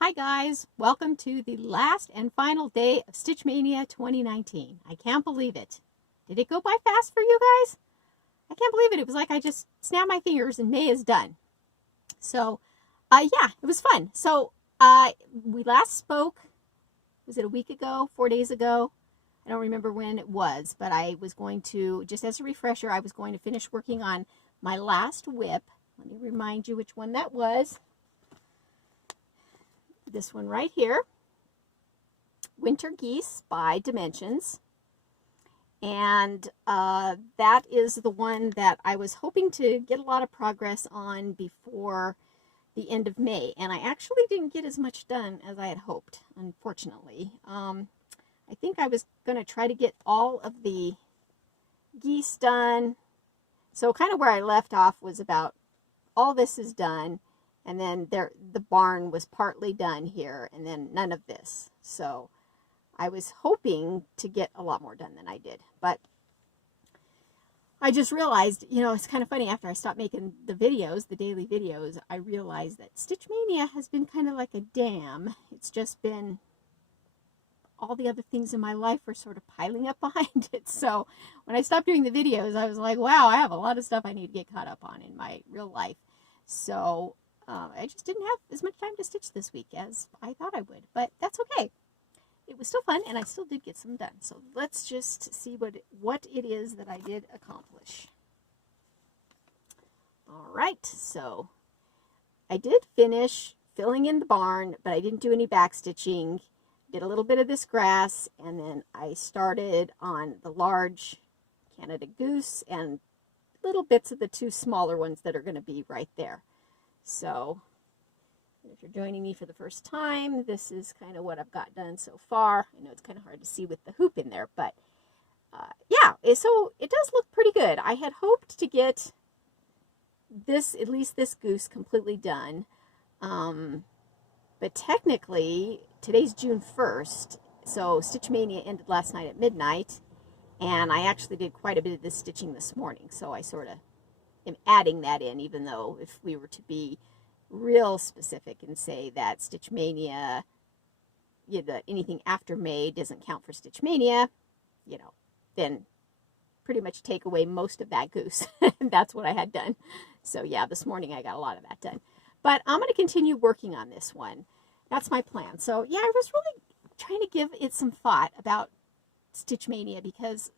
Hi guys, welcome to the last and final day of Stitch Mania 2019. I can't believe it. Did it go by fast for you guys? I can't believe it. It was like I just snapped my fingers and May is done. So, yeah, it was fun. So, we last spoke, was it a week ago, 4 days ago? I don't remember when it was, but I was going to, just as a refresher, I was going to finish working on my last whip. Let me remind you which one that was. This one right here, Winter Geese by Dimensions. And that is the one that I was hoping to get a lot of progress on before the end of May. And I actually didn't get as much done as I had hoped, unfortunately. I think I was going to try to get all of the geese done. So kind of where I left off was about all this is done. And then the barn was partly done here, and then none of this. So I was hoping to get a lot more done than I did. But I just realized, you know, it's kind of funny. After I stopped making the videos, the daily videos, I realized that Stitch Mania has been kind of like a dam. It's just been all the other things in my life were sort of piling up behind it. So when I stopped doing the videos, I was like, wow, I have a lot of stuff I need to get caught up on in my real life. So I just didn't have as much time to stitch this week as I thought I would, but that's okay. It was still fun, and I still did get some done. So let's just see what it is that I did accomplish. All right, so I did finish filling in the barn, but I didn't do any back stitching. Did a little bit of this grass, and then I started on the large Canada Goose and little bits of the two smaller ones that are going to be right there. So if you're joining me for the first time, this is kind of what I've got done so far. I know it's kind of hard to see with the hoop in there, but yeah, so it does look pretty good. I had hoped to get this, at least this goose, completely done. But technically, today's June 1st, so Stitch Mania ended last night at midnight, and I actually did quite a bit of this stitching this morning, so I sort of am adding that in, even though if we were to be real specific and say that Stitch Mania, you know, anything after May doesn't count for Stitch Mania, you know, then pretty much take away most of that goose. That's what I had done. So yeah, this morning I got a lot of that done. But I'm going to continue working on this one. That's my plan. So yeah, I was really trying to give it some thought about Stitch Mania, because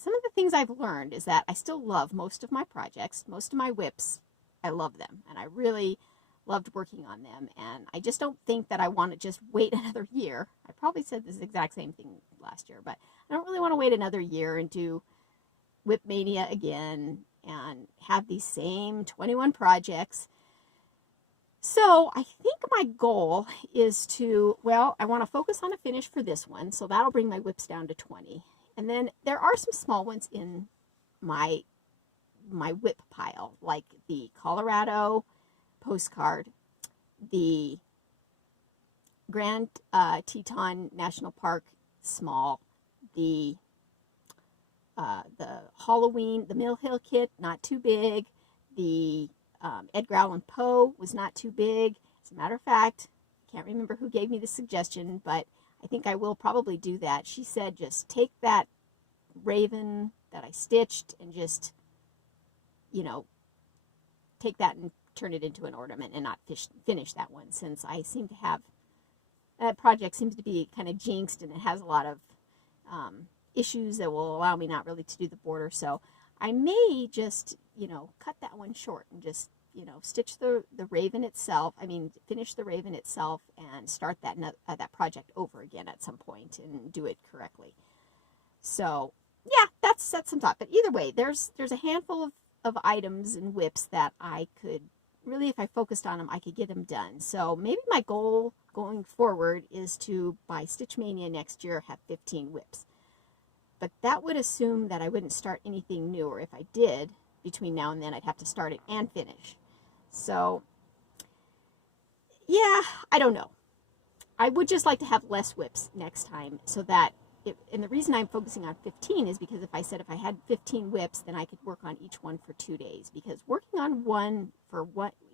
some of the things I've learned is that I still love most of my projects, most of my whips. I love them, and I really loved working on them, and I just don't think that I want to just wait another year. I probably said this exact same thing last year, but I don't really want to wait another year and do Whip Mania again and have these same 21 projects. So I think my goal is to, well, I want to focus on a finish for this one, so that'll bring my whips down to 20. And then there are some small ones in my whip pile, like the Colorado postcard, the Grand Teton National Park small, the Halloween, the Mill Hill kit, not too big, the Edgar Allan Poe was not too big. As a matter of fact, I can't remember who gave me the suggestion, but I think I will probably do that. She said just take that raven that I stitched and just, you know, take that and turn it into an ornament and not finish that one, since I seem to have, that project seems to be kind of jinxed and it has a lot of issues that will allow me not really to do the border. So I may just, you know, cut that one short and just, you know, stitch the raven itself. I mean, finish the raven itself and start that project over again at some point and do it correctly. So yeah, that's some thought. But either way, there's a handful of items and whips that I could really, if I focused on them, I could get them done. So maybe my goal going forward is to, by Stitch Mania next year, have 15 whips. But that would assume that I wouldn't start anything new, or if I did, between now and then, I'd have to start it and finish. So yeah, I don't know. I would just like to have less whips next time, so that and the reason I'm focusing on 15 is because if I had 15 whips, then I could work on each one for 2 days, because working on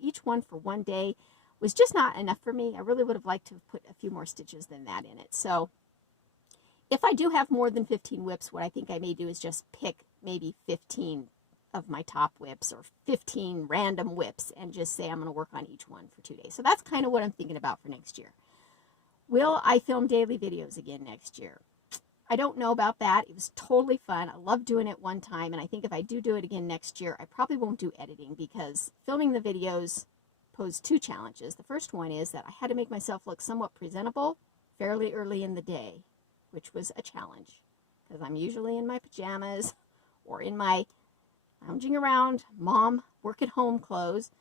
each one for one day was just not enough for me. I really would have liked to have put a few more stitches than that in it. So if I do have more than 15 whips, what I think I may do is just pick maybe 15 of my top whips or 15 random whips and just say I'm going to work on each one for 2 days. So that's kind of what I'm thinking about for next year. Will I film daily videos again next year? I don't know about that. It was totally fun. I loved doing it one time, and I think if I do it again next year, I probably won't do editing because filming the videos posed two challenges. The first one is that I had to make myself look somewhat presentable fairly early in the day, which was a challenge because I'm usually in my pajamas or in my lounging around mom work at home clothes,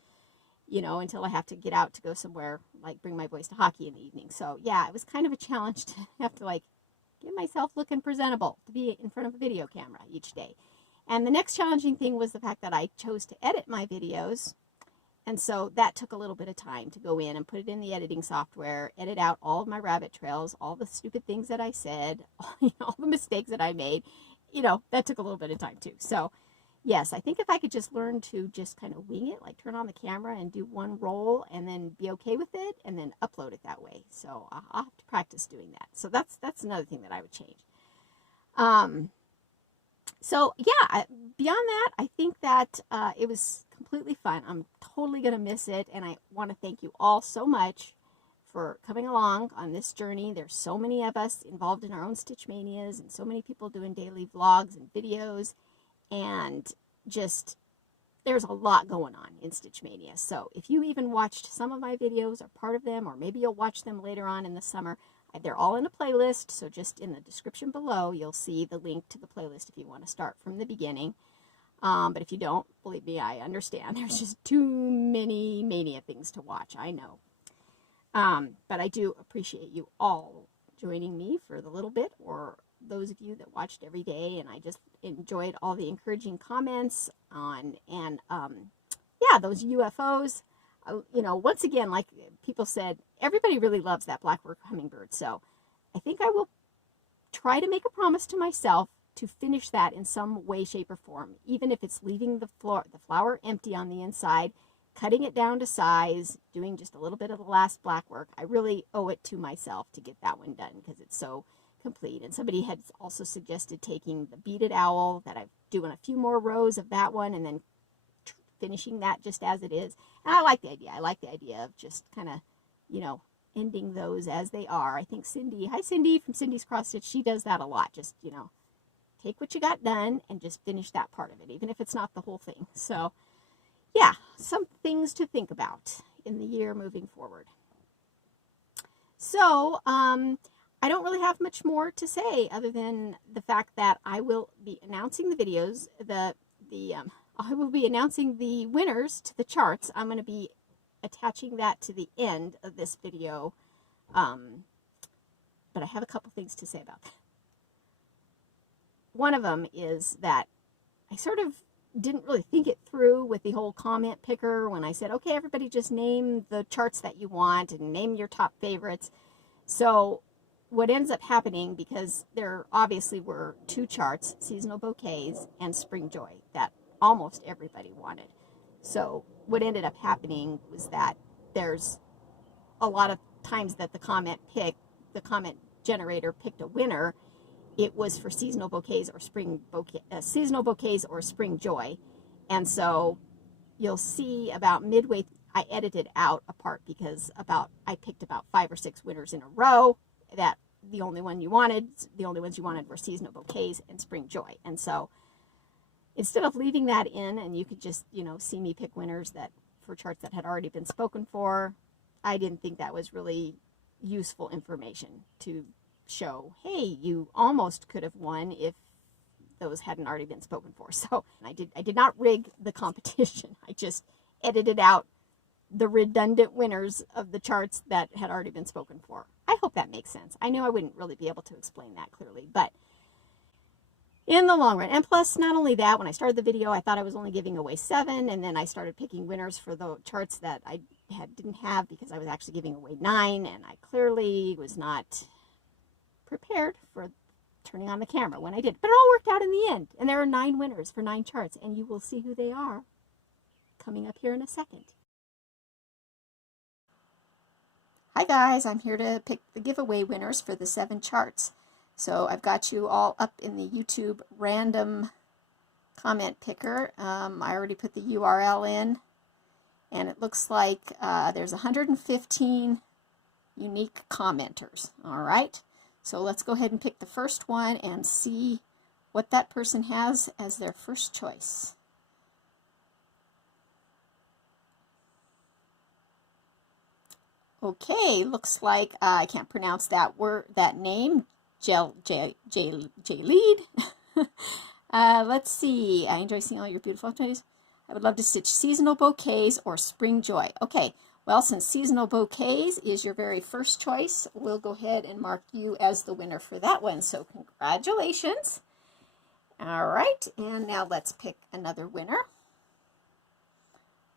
you know, until I have to get out to go somewhere, like bring my boys to hockey in the evening. So yeah, it was kind of a challenge to have to like get myself looking presentable to be in front of a video camera each day. And the next challenging thing was the fact that I chose to edit my videos. And so that took a little bit of time to go in and put it in the editing software, edit out all of my rabbit trails, all the stupid things that I said, all the mistakes that I made. You know, that took a little bit of time too. So yes, I think if I could just learn to just kind of wing it, like turn on the camera and do one roll and then be okay with it and then upload it that way. So I'll have to practice doing that. So that's another thing that I would change. So yeah, beyond that, I think that it was completely fun. I'm totally going to miss it. And I want to thank you all so much for coming along on this journey. There's so many of us involved in our own Stitch Manias and so many people doing daily vlogs and videos. And just, there's a lot going on in Stitch Mania. So if you even watched some of my videos or part of them, or maybe you'll watch them later on in the summer, they're all in a playlist. So just in the description below, you'll see the link to the playlist if you want to start from the beginning. But if you don't, believe me, I understand. There's just too many Mania things to watch. I know. But I do appreciate you all joining me for the little bit, or those of you that watched every day, and I just enjoyed all the encouraging comments on, and yeah, those UFOs. You know, once again, like people said, everybody really loves that blackbird hummingbird. So I think I will try to make a promise to myself to finish that in some way, shape, or form, even if it's leaving the flower empty on the inside, cutting it down to size, doing just a little bit of the last black work. I really owe it to myself to get that one done because it's so complete. And somebody had also suggested taking the beaded owl, that I'm doing a few more rows of that one and then finishing that just as it is. And I like the idea. I like the idea of just kind of, you know, ending those as they are. I think Cindy, hi Cindy from Cindy's Cross Stitch, she does that a lot. Just, you know, take what you got done and just finish that part of it, even if it's not the whole thing. So yeah, some things to think about in the year moving forward. So, I don't really have much more to say other than the fact that I will be announcing the videos, I will be announcing the winners to the charts. I'm going to be attaching that to the end of this video, but I have a couple things to say about that. One of them is that I sort of didn't really think it through with the whole comment picker when I said, okay, everybody just name the charts that you want and name your top favorites. So what ends up happening, because there obviously were two charts, Seasonal Bouquets and Spring Joy, that almost everybody wanted. So what ended up happening was that there's a lot of times that the comment generator picked a winner. It was for Seasonal Bouquets or Seasonal Bouquets or Spring Joy. And so you'll see about midway, I edited out a part because I picked about 5 or 6 winners in a row that the only ones you wanted were Seasonal Bouquets and Spring Joy. And so instead of leaving that in and you could just, you know, see me pick winners for charts that had already been spoken for, I didn't think that was really useful information to show, hey, you almost could have won if those hadn't already been spoken for. So I did not rig the competition. I just edited out the redundant winners of the charts that had already been spoken for. I hope that makes sense. I know I wouldn't really be able to explain that clearly, but in the long run, and plus not only that, when I started the video, I thought I was only giving away 7, and then I started picking winners for the charts that I didn't have because I was actually giving away 9, and I clearly was not prepared for turning on the camera when I did. But it all worked out in the end, and there are 9 winners for 9 charts, and you will see who they are coming up here in a second. Hi guys, I'm here to pick the giveaway winners for the 7 charts. So I've got you all up in the YouTube random comment picker. I already put the URL in, and it looks like there's 115 unique commenters. All right, so let's go ahead and pick the first one and see what that person has as their first choice. Okay, looks like I can't pronounce that word, that name. J-Lead. Let's see. I enjoy seeing all your beautiful photos. I would love to stitch seasonal bouquets or spring joy. Okay, well, since seasonal bouquets is your very first choice, we'll go ahead and mark you as the winner for that one. So congratulations. All right, and now let's pick another winner.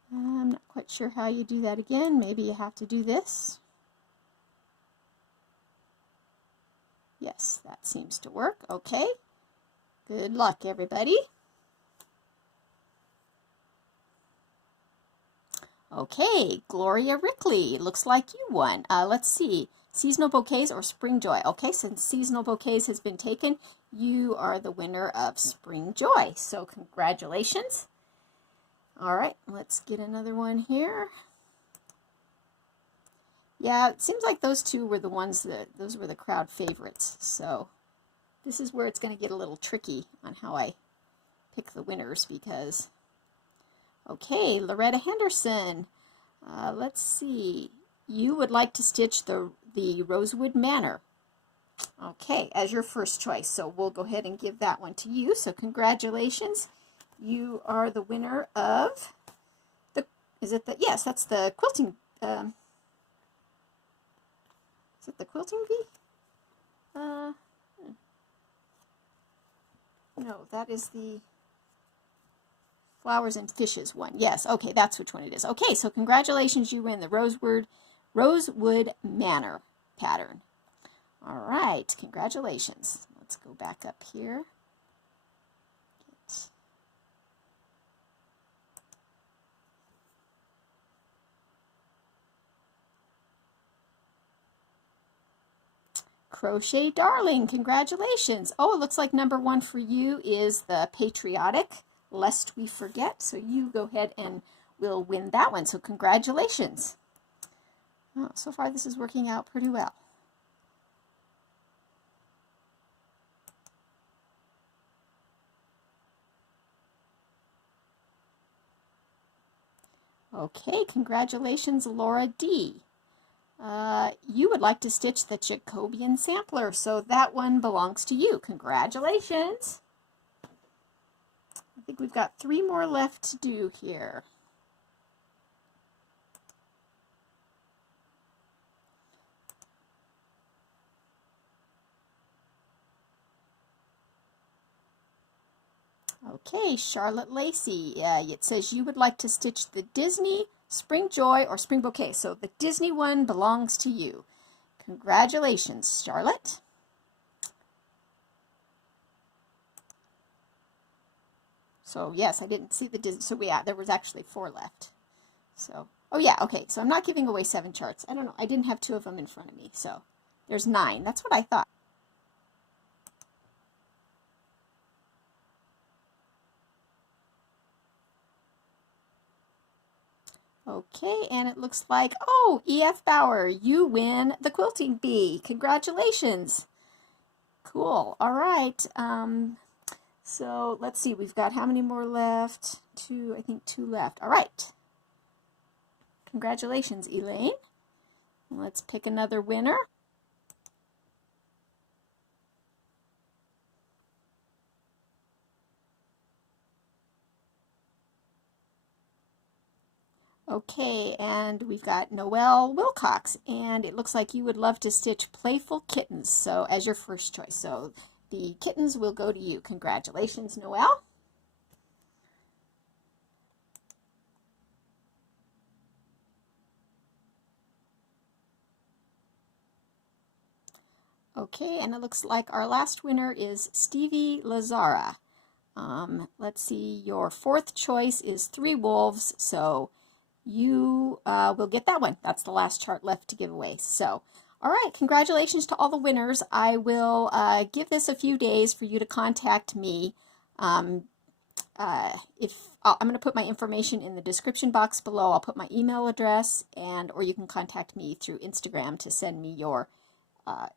I'm not quite sure how you do that again. Maybe you have to do this. Yes, that seems to work. Okay. Good luck, everybody. Okay, Gloria Rickley. Looks like you won. Let's see. Seasonal bouquets or spring joy? Okay, since seasonal bouquets has been taken, you are the winner of spring joy. So congratulations. All right, let's get another one here. Yeah, it seems like those two were the ones those were the crowd favorites. So this is where it's going to get a little tricky on how I pick the winners because, okay, Loretta Henderson. Let's see. You would like to stitch the Rosewood Manor. Okay, as your first choice. So we'll go ahead and give that one to you. So congratulations. You are the winner of the, is it the, yes, that's the quilting, is it the quilting bee? No, that is the Flowers and Fishes one. Yes, okay, that's which one it is. Okay, so congratulations, you win the Rosewood Manor pattern. All right, congratulations. Let's go back up here. Crochet Darling, congratulations. Oh, it looks like number 1 for you is the Patriotic, Lest We Forget. So you go ahead and we'll win that one. So congratulations. Oh, so far this is working out pretty well. Okay, congratulations, Laura D. You would like to stitch the Jacobian Sampler, so that one belongs to you. Congratulations. I think we've got 3 more left to do here. Okay, Charlotte Lacey. It says you would like to stitch the Disney Spring Joy or Spring Bouquet. So the Disney one belongs to you. Congratulations, Charlotte. So yes, I didn't see the Disney. So yeah, there was actually 4 left. So, oh yeah, okay. So I'm not giving away 7 charts. I don't know. I didn't have 2 of them in front of me. So there's 9. That's what I thought. Okay, and it looks like, oh, E.F. Bauer, you win the Quilting Bee. Congratulations. Cool. All right. So let's see. We've got how many more left? 2, I think 2 left. All right. Congratulations, Elaine. Let's pick another winner. Okay, and we've got Noelle Wilcox, and it looks like you would love to stitch Playful Kittens, so as your first choice. So the kittens will go to you. Congratulations, Noelle. Okay, and it looks like our last winner is Stevie Lazara. Let's see, your 4th choice is 3 wolves, so you will get that one. That's the last chart left to give away. So, all right, congratulations to all the winners. I will give this a few days for you to contact me. I'm going to put my information in the description box below. I'll put my email address, or you can contact me through Instagram to send me your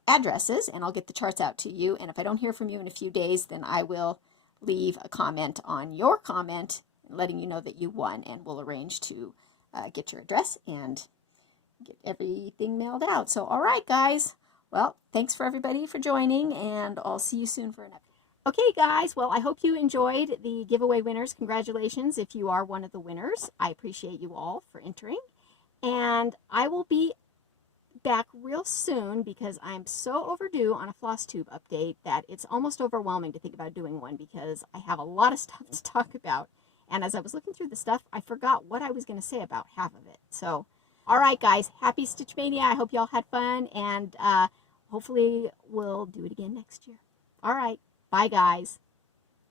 addresses, and I'll get the charts out to you. And if I don't hear from you in a few days, then I will leave a comment on your comment letting you know that you won, and we'll arrange to get your address and get everything mailed out. So, all right, guys. Well, thanks for everybody for joining, and I'll see you soon for an episode. Okay, guys. Well, I hope you enjoyed the giveaway winners. Congratulations if you are one of the winners. I appreciate you all for entering, and I will be back real soon because I'm so overdue on a floss tube update that it's almost overwhelming to think about doing one because I have a lot of stuff to talk about. And as I was looking through the stuff, I forgot what I was going to say about half of it. So, all right, guys, happy Stitch Mania. I hope you all had fun, and hopefully we'll do it again next year. All right, bye, guys.